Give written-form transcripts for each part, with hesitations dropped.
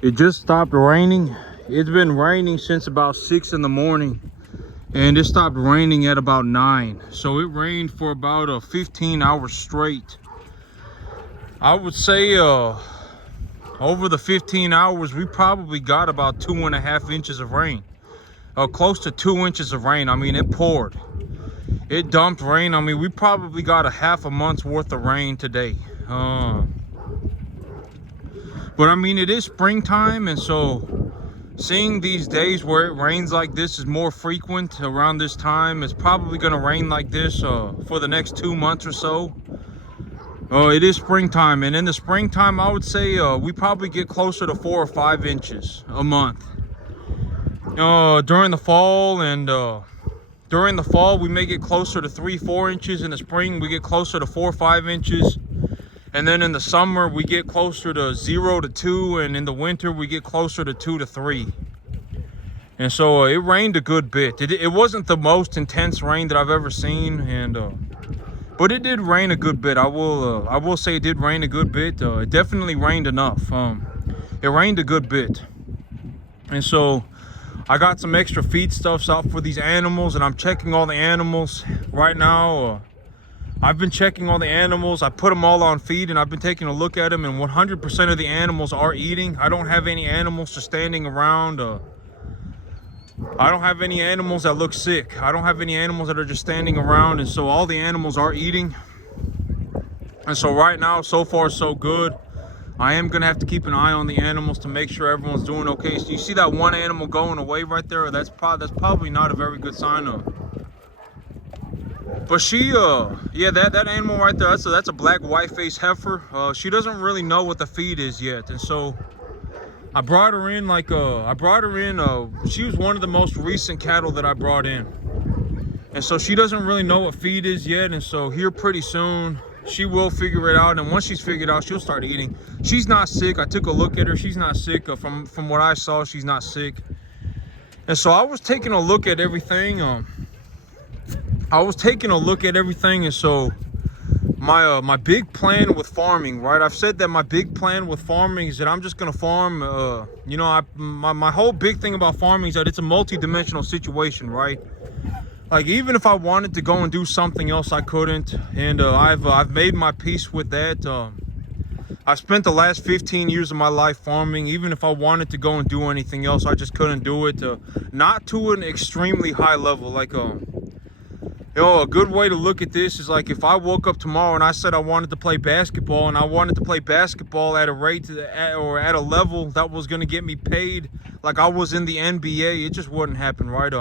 It just stopped raining. It's been raining since about 6 in the morning, and it stopped raining at about 9. So it rained for about 15 hours straight. I would say over the 15 hours, we probably got about 2.5 inches of rain. Close to 2 inches of rain. I mean, it poured. It dumped rain. I mean, we probably got a half a month's worth of rain today. But I mean, it is springtime, and so seeing these days where it rains like this is more frequent around this time. It's probably going to rain like this for the next 2 months or so. It is springtime, and in the springtime, I would say we probably get closer to 4 or 5 inches a month. During the fall we may get closer to 3-4 inches. In the spring, we get closer to 4 or 5 inches. And then in the summer, we get closer to 0 to 2. And in the winter, we get closer to 2 to 3. And so it rained a good bit. It wasn't the most intense rain that I've ever seen. But it did rain a good bit. I will say it did rain a good bit. It definitely rained enough. It rained a good bit. And so I got some extra feedstuffs out for these animals, and I'm checking all the animals right now. I've been checking all the animals. I put them all on feed, and I've been taking a look at them, and 100% of the animals are eating. I don't have any animals just standing around. I don't have any animals that look sick. I don't have any animals that are just standing around, and so all the animals are eating. And so right now, so far so good. I am gonna have to keep an eye on the animals to make sure everyone's doing okay. So you see that one animal going away right there? That's probably not a very good sign of. But she, yeah, that animal right there, that's a black white-faced heifer. She doesn't really know what the feed is yet, and so I brought her in she was one of the most recent cattle that I brought in. And so she doesn't really know what feed is yet, and so here pretty soon, she will figure it out, and once she's figured out, she'll start eating. She's not sick. I took a look at her. She's not sick. From what I saw, she's not sick. And so I was taking a look at everything. And so my big plan with farming, right? I've said that my big plan with farming is that I'm just gonna farm. My whole big thing about farming is that it's a multi-dimensional situation, right? Like, even if I wanted to go and do something else, I couldn't. And I've made my peace with that. I spent the last 15 years of my life farming. Even if I wanted to go and do anything else, I just couldn't do it. Not to an extremely high level. Like, a good way to look at this is like if I woke up tomorrow and I said I wanted to play basketball, and I wanted to play basketball at a rate or at a level that was going to get me paid like I was in the NBA, it just wouldn't happen, right?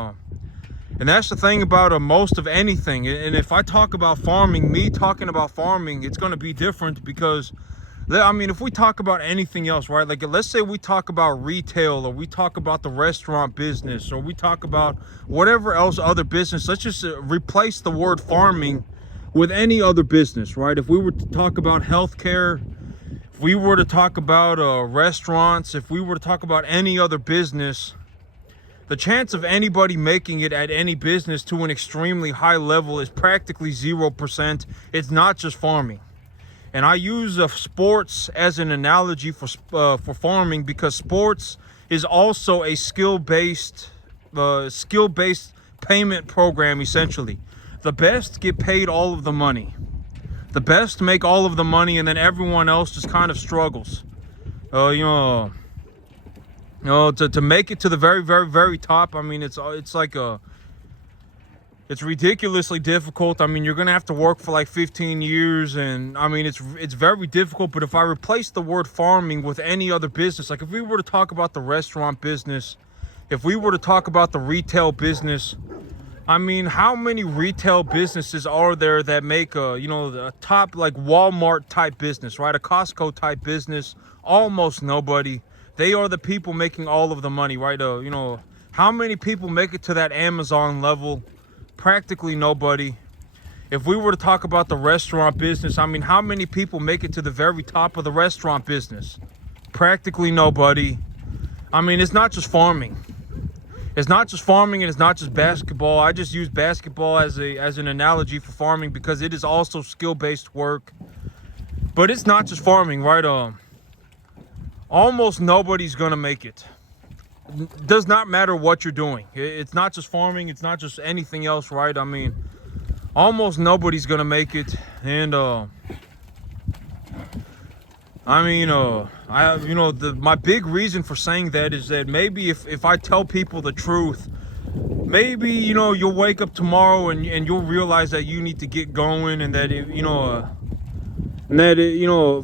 And that's the thing about most of anything. And if I talk about farming, me talking about farming, it's going to be different because, I mean, if we talk about anything else, right? Like, let's say we talk about retail, or we talk about the restaurant business, or we talk about whatever else other business. Let's just replace the word farming with any other business, right? If we were to talk about healthcare, if we were to talk about restaurants, if we were to talk about any other business, the chance of anybody making it at any business to an extremely high level is practically 0%. It's not just farming. And I use sports as an analogy for farming, because sports is also a skill-based payment program, essentially. The best get paid all of the money. The best make all of the money, and then everyone else just kind of struggles. To make it to the very, very, very top, I mean, it's ridiculously difficult. I mean, you're gonna have to work for like 15 years, and I mean, it's very difficult. But if I replace the word farming with any other business, like if we were to talk about the restaurant business, if we were to talk about the retail business, I mean, how many retail businesses are there that make a top, like Walmart type business, right? A Costco type business? Almost nobody. They are the people making all of the money, right? How many people make it to that Amazon level? Practically nobody. If we were to talk about the restaurant business, I mean, how many people make it to the very top of the restaurant business? Practically nobody. I mean, it's not just farming. It's not just farming, and it's not just basketball. I just use basketball as an analogy for farming because it is also skill-based work. But it's not just farming, right? almost nobody's gonna make it. Does not matter what you're doing. It's not just farming, it's not just anything else, right? I mean, almost nobody's gonna make it. And my big reason for saying that is that maybe if I tell people the truth, maybe, you'll wake up tomorrow and you'll realize that you need to get going, and that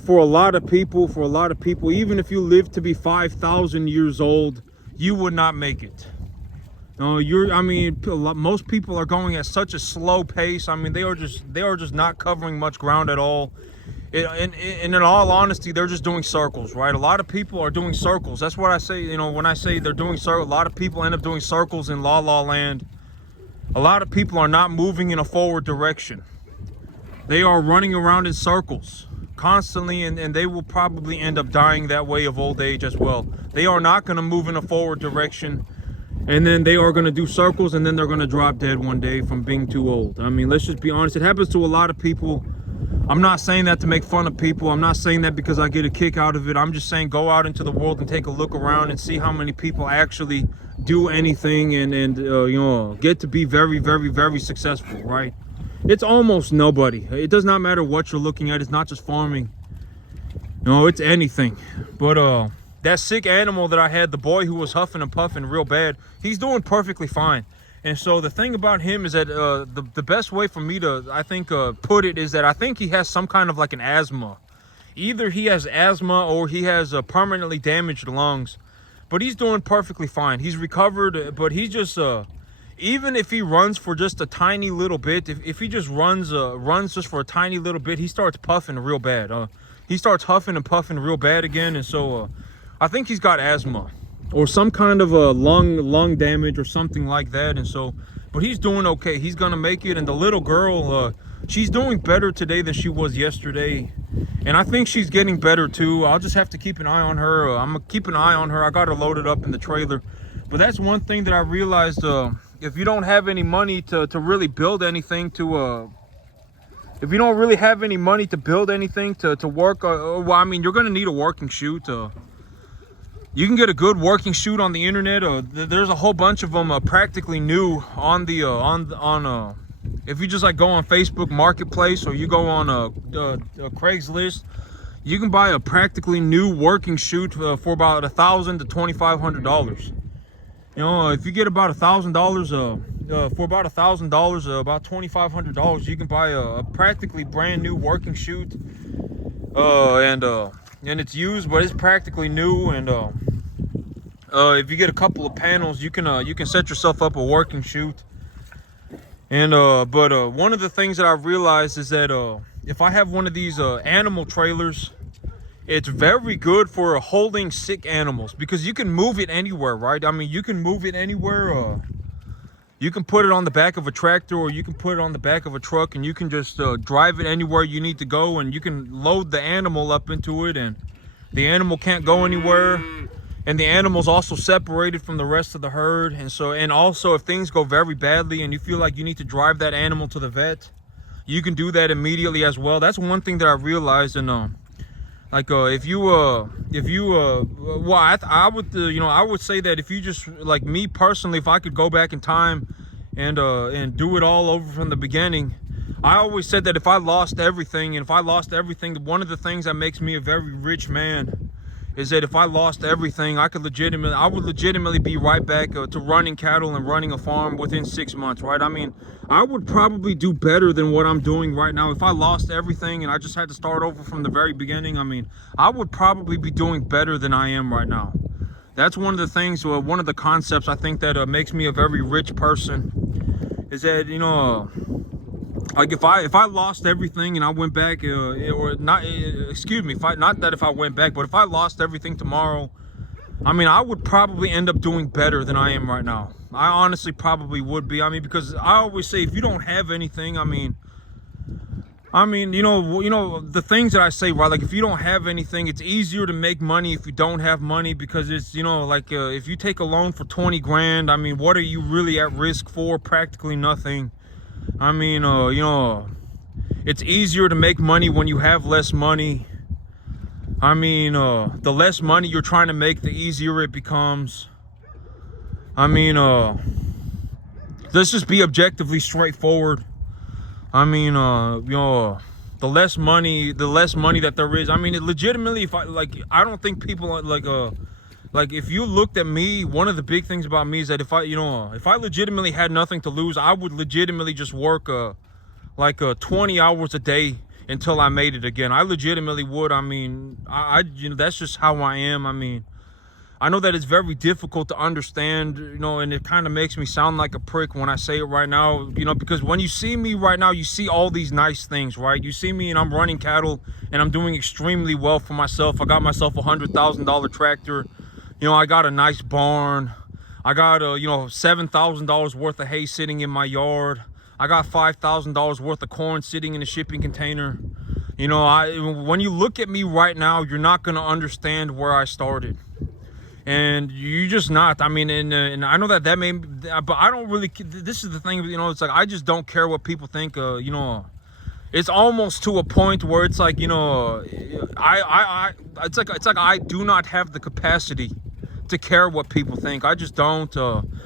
for a lot of people, even if you live to be 5,000 years old, you would not make it. Most people are going at such a slow pace. I mean, they are just not covering much ground at all. And in all honesty, they're just doing circles, right? A lot of people are doing circles. That's what I say, when I say they're doing circles. A lot of people end up doing circles in la land. A lot of people are not moving in a forward direction. They are running around in circles constantly, and they will probably end up dying that way of old age as well. They are not going to move in a forward direction, and then they are going to do circles, and then they're going to drop dead one day from being too old. I mean, let's just be honest. It happens to a lot of people. I'm not saying that to make fun of people. I'm not saying that because I get a kick out of it. I'm just saying go out into the world and take a look around and see how many people actually do anything and get to be very, very, very successful, right? It's almost nobody. It does not matter what you're looking at. It's not just farming. It's anything. But that sick animal that I had, the boy who was huffing and puffing real bad, he's doing perfectly fine. And so the thing about him is that the best way for me to, I think, put it is that I think he has some kind of like an asthma. Either he has asthma or he has permanently damaged lungs. But he's doing perfectly fine. He's recovered, but he's just, even if he runs for just a tiny little bit, if he just runs just for a tiny little bit, he starts puffing real bad. He starts huffing and puffing real bad again. And so I think he's got asthma or some kind of a lung damage or something like that. And so, but he's doing okay. He's gonna make it. And the little girl, she's doing better today than she was yesterday, and I think she's getting better too. I'll just have to keep an eye on her. I'm gonna keep an eye on her. I got her loaded up in the trailer. But that's one thing that I realized, if you don't have any money to really build anything, if you don't really have any money to build anything to work, you're gonna need a working chute. You can get a good working chute on the internet. There's a whole bunch of them practically new on the if you just like go on Facebook Marketplace or you go on Craigslist, you can buy a practically new working chute for about $1,000 to $2,500. If you get about $1,000 for about $1,000, about $2,500, you can buy a practically brand new working chute, and it's used, but it's practically new. And if you get a couple of panels, you can set yourself up a working chute. And but one of the things that I realized is that if I have one of these animal trailers, it's very good for holding sick animals because you can move it anywhere, right? I mean, you can move it anywhere. You can put it on the back of a tractor, or you can put it on the back of a truck, and you can just drive it anywhere you need to go, and you can load the animal up into it, and the animal can't go anywhere. And the animal's also separated from the rest of the herd. And also if things go very badly and you feel like you need to drive that animal to the vet, you can do that immediately as well. That's one thing that I realized. And I would say that if you just, like me personally, if I could go back in time and do it all over from the beginning, I always said that if I lost everything, one of the things that makes me a very rich man is that if I lost everything, I would legitimately be right back to running cattle and running a farm within 6 months, right? I mean, I would probably do better than what I'm doing right now. If I lost everything and I just had to start over from the very beginning, I mean, I would probably be doing better than I am right now. That's one of the things, one of the concepts I think that makes me a very rich person, is that, like if I lost everything and I went back, not that if I went back, but if I lost everything tomorrow, I mean, I would probably end up doing better than I am right now. I honestly probably would be. I mean, because I always say, if you don't have anything, the things that I say, right? Like if you don't have anything, it's easier to make money if you don't have money, because it's, if you take a loan for 20 grand, I mean, what are you really at risk for? Practically nothing. I mean, it's easier to make money when you have less money. I mean, the less money you're trying to make, the easier it becomes. I mean, let's just be objectively straightforward. I mean, the less money that there is. I mean, it legitimately, if I don't think people like if you looked at me, one of the big things about me is that if I legitimately had nothing to lose, I would legitimately just work 20 hours a day until I made it again. I legitimately would. I mean, that's just how I am. I mean, I know that it's very difficult to understand, and it kind of makes me sound like a prick when I say it right now, because when you see me right now, you see all these nice things, right? You see me and I'm running cattle and I'm doing extremely well for myself. I got myself a $100,000 tractor. I got a nice barn. I got $7,000 worth of hay sitting in my yard. I got $5,000 worth of corn sitting in a shipping container. When you look at me right now, you're not going to understand where I started. And you're just not. I mean, and I know that may, but I don't really. This is the thing, it's like I just don't care what people think. It's almost to a point where it's like, it's like I do not have the capacity to care what people think. I just don't,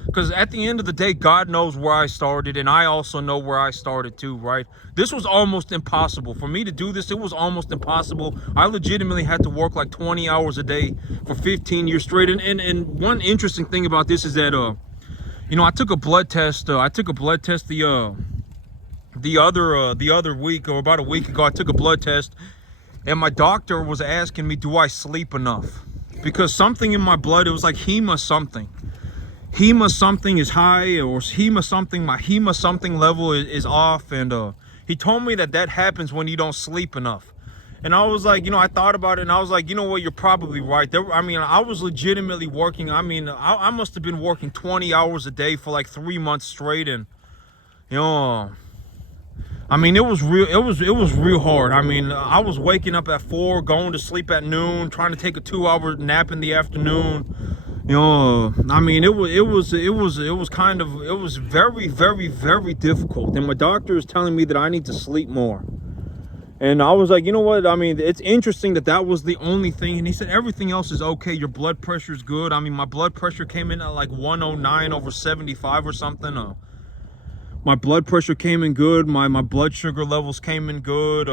because at the end of the day, God knows where I started, and I also know where I started too, right? This was almost impossible for me to do this. It was almost impossible. I legitimately had to work like 20 hours a day for 15 years straight. And one interesting thing about this is that I took a blood test. The other week, or about a week ago. I took a blood test, and my doctor was asking me, do I sleep enough? Because something in my blood, it was like hema something is high, or hema something, my hema something level is off. And he told me that happens when you don't sleep enough. And I was like, I thought about it, and I was like, you know what, you're probably right. I was legitimately working. I must have been working 20 hours a day for like 3 months straight. And it was real hard. I was waking up at 4, going to sleep at noon, trying to take a 2-hour nap in the afternoon. It was very, very, very difficult. And my doctor is telling me that I need to sleep more. And I was like, you know what? It's interesting that was the only thing. And he said, everything else is okay. Your blood pressure is good. My blood pressure came in at like 109/75 or something. My blood pressure came in good. My blood sugar levels came in good.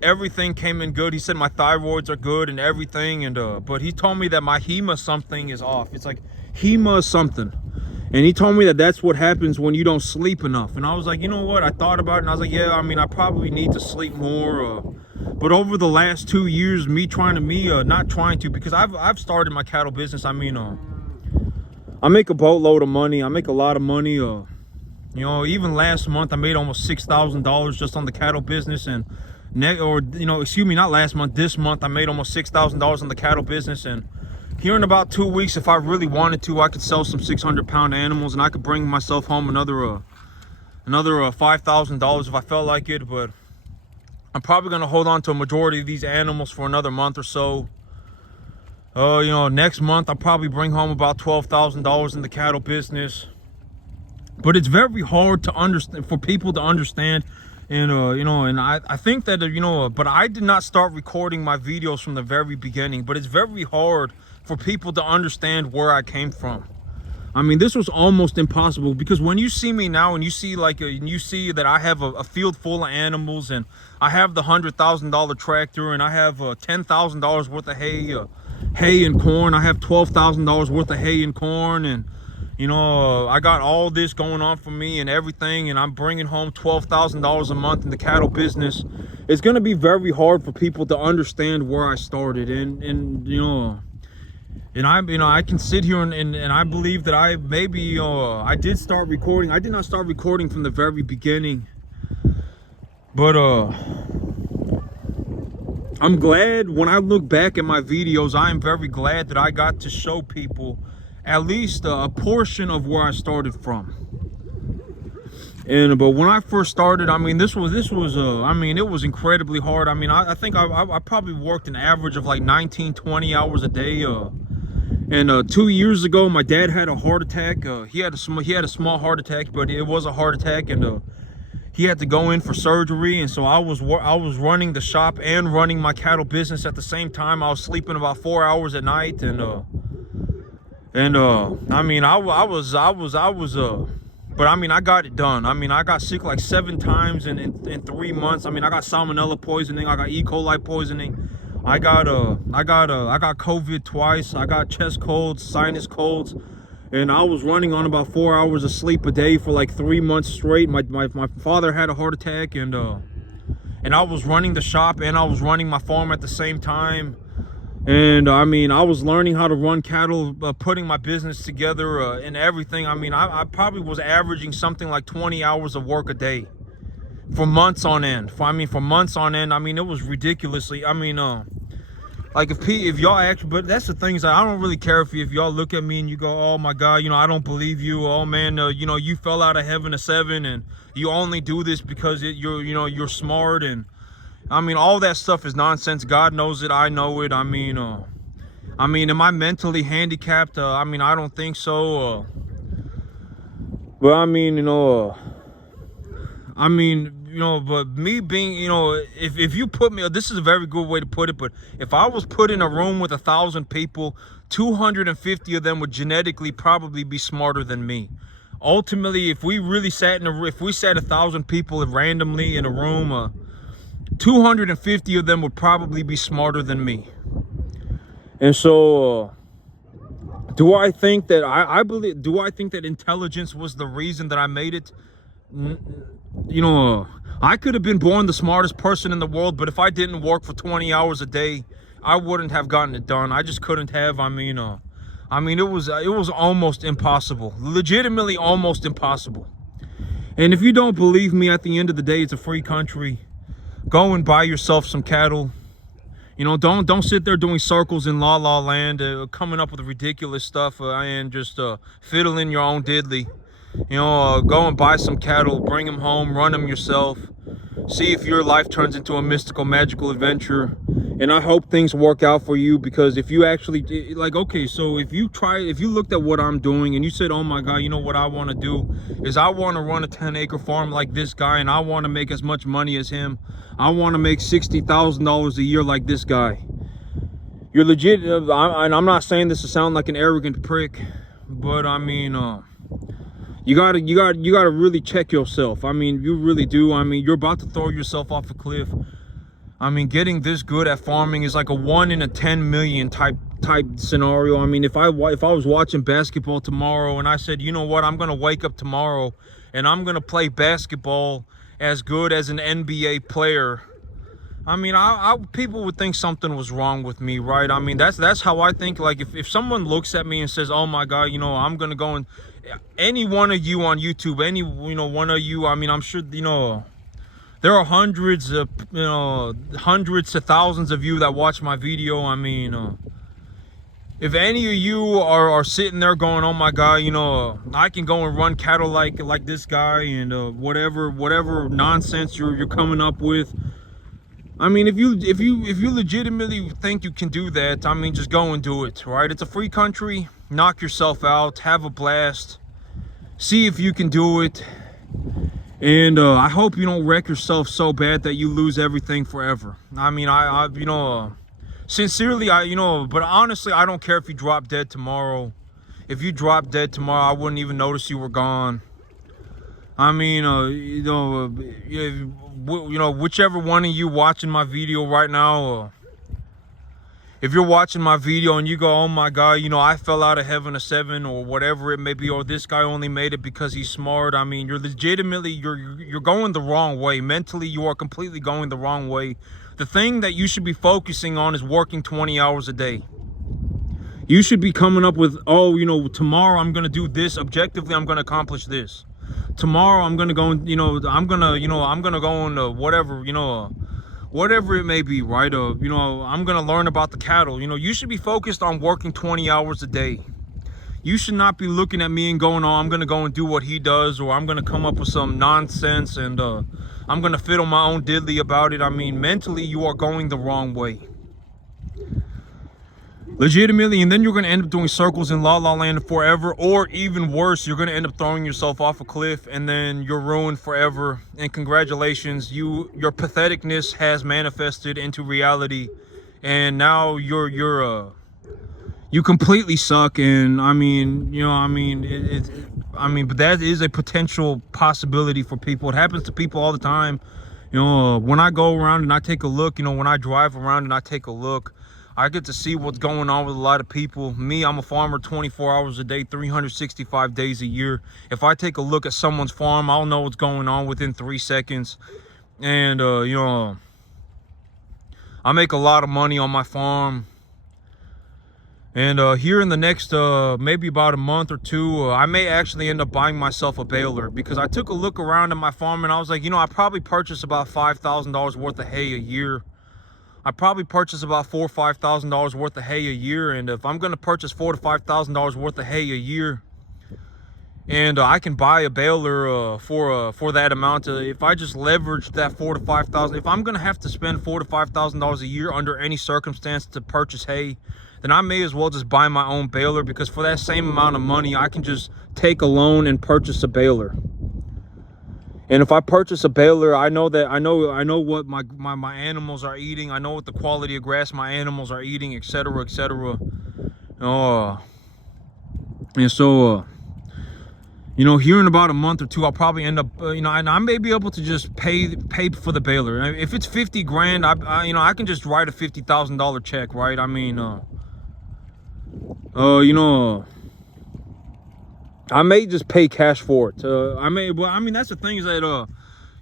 Everything came in good. He said my thyroids are good and everything. And but he told me that my hema something is off. It's like hema something. And he told me that that's what happens when you don't sleep enough. And I was like, you know what? I thought about it, and I was like, yeah, I probably need to sleep more. But over the last 2 years, not trying to, because I've started my cattle business. I make a boatload of money. I make a lot of money. Even last month I made almost $6,000 just on the cattle business. And not last month, this month I made almost $6,000 on the cattle business. And here in about 2 weeks, if I really wanted to, I could sell some 600-pound animals, and I could bring myself home another $5,000 if I felt like it. But I'm probably gonna hold on to a majority of these animals for another month or so. Next month I'll probably bring home about $12,000 in the cattle business. But it's very hard to understand, for people to understand. And and I think that but I did not start recording my videos from the very beginning. But it's very hard for people to understand where I came from. This was almost impossible, because when you see me now and you see that I have a field full of animals, and I have the $100,000 tractor, and I have $10,000 worth of hay and corn. I have $12,000 worth of hay and corn, and I got all this going on for me and everything, and I'm bringing home $12,000 a month in the cattle business. It's going to be very hard for people to understand where I started. And I can sit here and I believe that I did start recording. I did not start recording from the very beginning, but I'm glad when I look back at my videos. I am very glad that I got to show people at least a portion of where I started from. But when I first started, this was it was incredibly hard. I think I probably worked an average of like 19-20 hours a day. And 2 years ago, my dad had a heart attack. He had a small heart attack, but it was a heart attack. And he had to go in for surgery, and so I was running the shop and running my cattle business at the same time. I was sleeping about 4 hours at night, and I mean, but I mean, I got it done. I mean, I got sick like 7 times in 3 months. I mean, I got salmonella poisoning, I got E. coli poisoning, I got COVID twice, I got chest colds, sinus colds. And I was running on about 4 hours of sleep a day for like 3 months straight. My father had a heart attack, and I was running the shop and I was running my farm at the same time. And I mean, I was learning how to run cattle, putting my business together and everything. I mean, I probably was averaging something like 20 hours of work a day for months on end. For months on end. I mean, it was ridiculously. I mean, like if y'all actually, but that's the thing is that I don't really care if y'all look at me and you go, oh my God, you know, I don't believe you. Oh man, you know, you fell out of heaven at 7 and you only do this because you're smart. And I mean, all that stuff is nonsense. God knows it. I know it. I mean, am I mentally handicapped? I mean, I don't think so. But I mean, but me being, if you put me, this is a very good way to put it, but if I was put in a room with 1,000 people, 250 of them would genetically probably be smarter than me. Ultimately, if we really sat 1,000 people randomly in a room, 250 of them would probably be smarter than me. And so, do I think that do I think that intelligence was the reason that I made it? I could have been born the smartest person in the world, but if I didn't work for 20 hours a day, I wouldn't have gotten it done. I just couldn't have. I mean, it was almost impossible, legitimately almost impossible. And if you don't believe me, at the end of the day, it's a free country. Go and buy yourself some cattle. Don't sit there doing circles in La La Land, coming up with ridiculous stuff and just fiddling your own diddly. Go and buy some cattle, bring them home, run them yourself. See if your life turns into a mystical, magical adventure. And I hope things work out for you, because if you actually, okay, so if you looked at what I'm doing and you said, oh my God, you know what I want to do is I want to run a 10-acre farm like this guy, and I want to make as much money as him. I want to make $60,000 a year like this guy. You're legit, and I'm not saying this to sound like an arrogant prick, but I mean, you gotta really check yourself. I mean, you really do. I mean, you're about to throw yourself off a cliff. I mean, getting this good at farming is like a 1 in a 10 million type scenario. I mean, if I was watching basketball tomorrow and I said, you know what, I'm gonna wake up tomorrow and I'm gonna play basketball as good as an NBA player, I mean, people would think something was wrong with me, right? I mean, that's how I think. Like, if someone looks at me and says, oh my God, I'm gonna go and, any one of you on YouTube, one of you, I mean, I'm sure, there are hundreds to thousands of you that watch my video. I mean, if any of you are sitting there going, oh my God, I can go and run cattle like this guy, and whatever nonsense you're coming up with. I mean, if you legitimately think you can do that, I mean, just go and do it, right? It's a free country. Knock yourself out, have a blast, see if you can do it. And I hope you don't wreck yourself so bad that you lose everything forever. I mean, sincerely, but honestly, I don't care if you drop dead tomorrow. If you drop dead tomorrow, I wouldn't even notice you were gone. I mean, whichever one of you watching my video right now, if you're watching my video and you go, oh my God, I fell out of heaven at 7, or whatever it may be, or this guy only made it because he's smart. I mean, you're legitimately, you're going the wrong way. Mentally, you are completely going the wrong way. The thing that you should be focusing on is working 20 hours a day. You should be coming up with, tomorrow I'm going to do this. Objectively, I'm going to accomplish this. Tomorrow I'm going to go and, I'm going to go and whatever it may be, right? I'm gonna learn about the cattle. You should be focused on working 20 hours a day. You should not be looking at me and going, oh, I'm gonna go and do what he does, or I'm gonna come up with some nonsense and I'm gonna fiddle my own diddly about it. I mean, mentally, you are going the wrong way. Legitimately, and then you're going to end up doing circles in La La Land forever, or even worse, you're going to end up throwing yourself off a cliff and then you're ruined forever. And congratulations, your patheticness has manifested into reality, and now you completely suck. And I mean, but that is a potential possibility for people. It happens to people all the time. When I go around and I take a look, when I drive around and I take a look, I get to see what's going on with a lot of people. Me, I'm a farmer 24 hours a day, 365 days a year. If I take a look at someone's farm, I'll know what's going on within 3 seconds. And, I make a lot of money on my farm. And here in the next, maybe about a month or two, I may actually end up buying myself a baler, because I took a look around at my farm and I was like, I probably purchase about $5,000 worth of hay a year. I probably purchase about $4,000 or $5,000 worth of hay a year, and if I'm going to purchase $4,000 to $5,000 worth of hay a year, and I can buy a baler for that amount, if I just leverage that $4,000 to $5,000, if I'm going to have to spend $4,000 to $5,000 a year under any circumstance to purchase hay, then I may as well just buy my own baler, because for that same amount of money, I can just take a loan and purchase a baler. And if I purchase a baler, I know what my animals are eating. I know what the quality of grass my animals are eating, etc., etc. And so, here in about a month or two, I'll probably end up, and I may be able to just pay for the baler. If it's 50 grand, I can just write a $50,000 check, right? I mean, I may just pay cash for it. That's the thing, is that,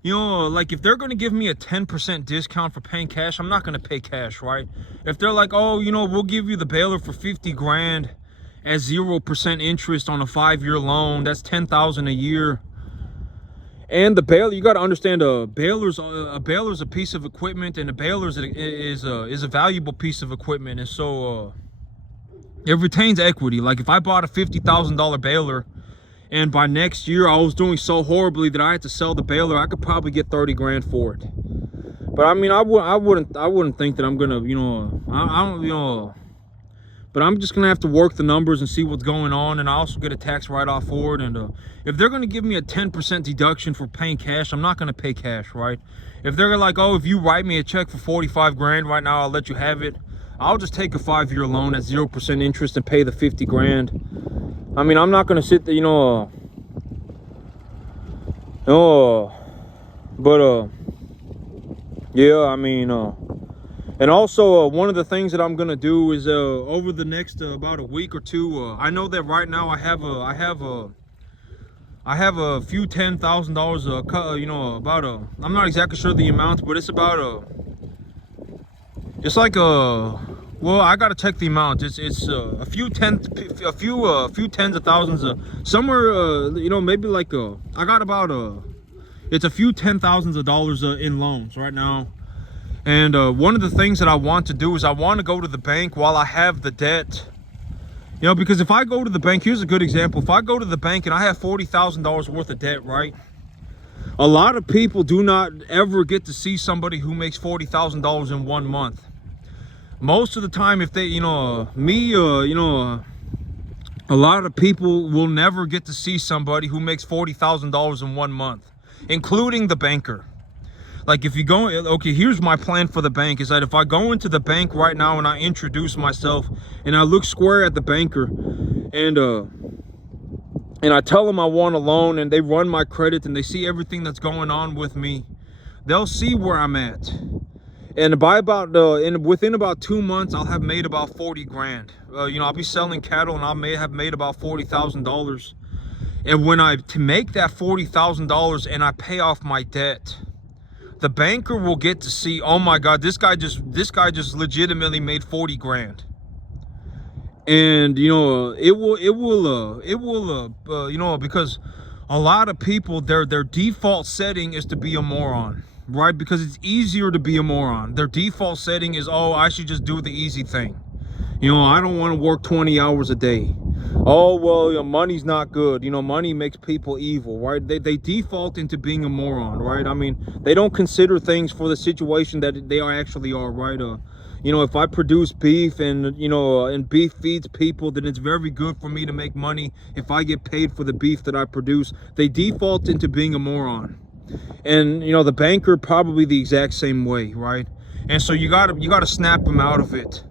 like, if they're going to give me a 10% discount for paying cash, I'm not going to pay cash, right? If they're like, oh, we'll give you the baler for 50 grand at 0% interest on a 5-year loan, that's $10,000 a year. And the baler, you got to understand, a baler's a piece of equipment, and a baler is a valuable piece of equipment. And so, it retains equity. Like, if I bought a $50,000 baler, and by next year I was doing so horribly that I had to sell the baler, I could probably get 30 grand for it. But I mean, I wouldn't think that I'm gonna, but I'm just gonna have to work the numbers and see what's going on, and I also get a tax write-off for it. And if they're gonna give me a 10% deduction for paying cash, I'm not gonna pay cash, right? If they're like, oh, if you write me a check for 45 grand right now, I'll let you have it, I'll just take a 5-year loan at 0% interest and pay the 50 grand. I mean, I'm not gonna sit there, yeah, I mean, and also, one of the things that I'm gonna do is, over the next about a week or two, I know that right now I have a few $10,000, I'm not exactly sure the amount, but it's about well, I gotta check the amount. It's a few tens of thousands, somewhere, maybe like I got about it's a few $10,000s in loans right now. And one of the things that I want to do is I want to go to the bank while I have the debt. Because if I go to the bank, here's a good example. If I go to the bank and I have $40,000 worth of debt, right? A lot of people do not ever get to see somebody who makes $40,000 in 1 month. Most of the time, if they, a lot of people will never get to see somebody who makes $40,000 in 1 month, including the banker. Like, if you go, okay, here's my plan for the bank, is that if I go into the bank right now and I introduce myself and I look square at the banker, and I tell them I want a loan, and they run my credit and they see everything that's going on with me, they'll see where I'm at. And by about within about 2 months, I'll have made about 40 grand. I'll be selling cattle, and I may have made about $40,000. And when to make that $40,000 and I pay off my debt, the banker will get to see, oh my God, this guy just legitimately made 40 grand. And it will because a lot of people, their default setting is to be a moron. Right? Because it's easier to be a moron. Their default setting is, oh, I should just do the easy thing. I don't want to work 20 hours a day. Oh, well, money's not good. Money makes people evil, right? They default into being a moron, right? I mean, they don't consider things for the situation that they actually are, right? You know, if I produce beef and, you know, and beef feeds people, then it's very good for me to make money if I get paid for the beef that I produce. They default into being a moron. And, you know, the banker probably the exact same way, right? And so you gotta snap them out of it.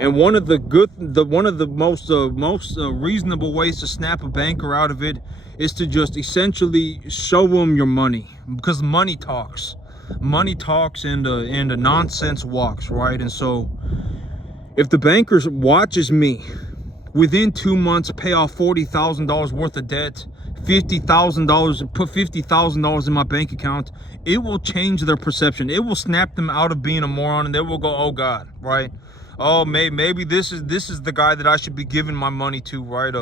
And one of the most reasonable ways to snap a banker out of it is to just essentially show them your money, because money talks. Money talks, and the nonsense walks, right? And so if the banker watches me within 2 months pay off $40,000 worth of debt, $50,000, put $50,000 in my bank account, it will change their perception. It will snap them out of being a moron, and they will go, oh God, right? Oh, maybe this is the guy that I should be giving my money to, right?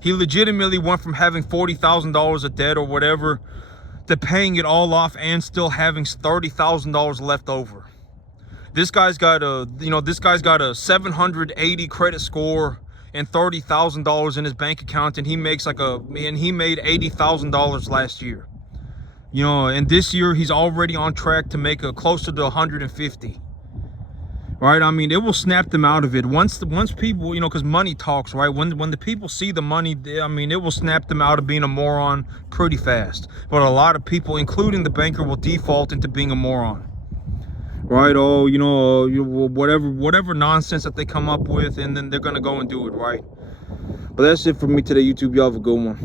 He legitimately went from having $40,000 of debt or whatever to paying it all off and still having $30,000 left over. This guy's got a 780 credit score and $30,000 in his bank account, and he makes made $80,000 last year. You know, and this year he's already on track to make closer to 150. Right? I mean, it will snap them out of it once people, you know, because money talks, right? When the people see the money, I mean, it will snap them out of being a moron pretty fast. But a lot of people, including the banker, will default into being a moron, right? Oh, you know, whatever nonsense that they come up with, and then they're gonna go and do it, right? But that's it for me today, YouTube. Y'all have a good one.